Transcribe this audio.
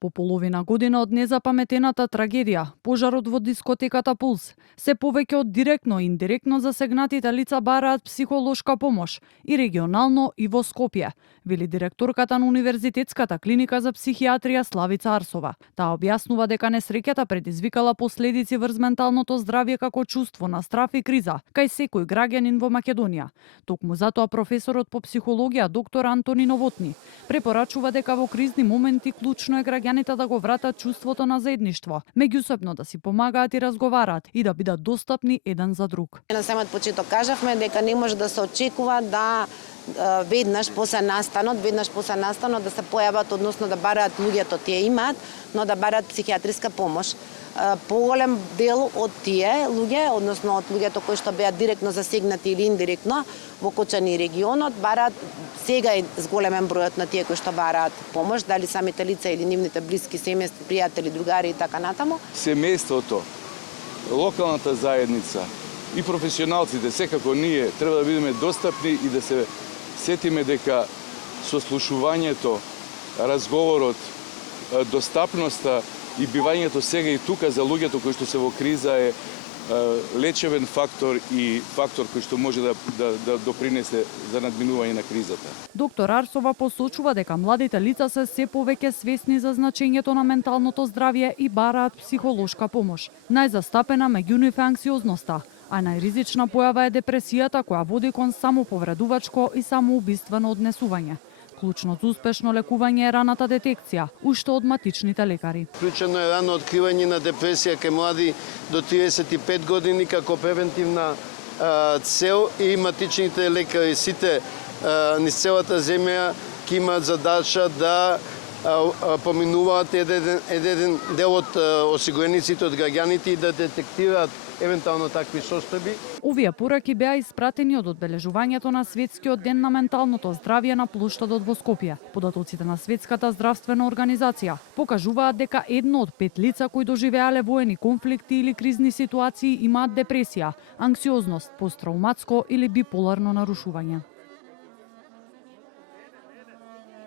По половина година од незапаметената трагедија, пожарот во дискотеката Пулс, се повеќе од директно и индиректно засегнатите лица бараат психолошка помош и регионално и во Скопје, вели директорката на Универзитетската клиника за психијатрија Славица Арсова. Таа објаснува дека несреќата предизвикала последици врз менталното здравје како чувство на страф и криза кај секој граѓанин во Македонија. Токму затоа професорот по психологија доктор Антони Новотни препорачува дека во кризни моменти клучно е граѓаните да го вратат чувството на заедништво, меѓусебно да си помагаат и разговараат и да бидат достапни еден за друг. На самиот почеток кажавме дека не може да се очекува да веднаш после настанот да се појават, односно да бараат луѓето тие имаат, но да бараат психијатриска помош. Поголем дел од тие луѓе, односно од луѓето кои што беа директно засегнати или индиректно во Кочани и регионот, бараат сега е зголемен бројот на тие кои што бараат помош, дали самите лица или нивните блиски, семејства, пријатели, другари и така натаму. Семејството, локалната заедница и професионалците, секако ние треба да бидеме достапни и да се сетиме дека сослушувањето, разговорот, достапноста и бивањето сега и тука за луѓето кои што се во криза е лечевен фактор и фактор кој што може да допринесе за надминување на кризата. Доктор Арсова посочува дека младите лица се повеќе свесни за значењето на менталното здравје и бараат психолошка помош. Најзастапена меѓу нив е анксиозноста, а најризична појава е депресијата која води кон самоповредувачко и самоубиствено однесување. Клучно за успешно лекување е раната детекција, уште од матичните лекари. Вклучено е рано откривање на депресија кај млади до 35 години како превентивна цел и матичните лекари сите низ целата земја ќе имаат задача да поминуваат еден дел од осигурениците од граѓаните и да детектираат евентуално такви состојби. Овие пораки беа испратени од одбележувањето на Светскиот ден на менталното здравје на плоштадот во Скопје. Податоците на Светската здравствена организација покажуваат дека 1 од 5 лица кои доживеале воени конфликти или кризни ситуации имаат депресија, анксиозност, посттрауматско или биполарно нарушување.